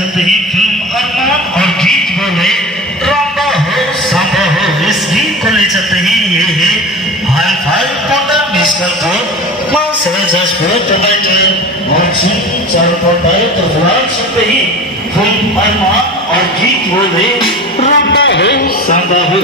चलते ही फिल्म अरमान और गीत बोले रंबा हो सांबा हो। इस गीत को ले चलते ही ये है हाई फाई पोटा मिस्टर को क्लास है जसपुर टोमेटो और सुन चार पोटा तो फिलहाल सुनते ही फिल्म अरमान और गीत बोले रंबा हो सांबा हो।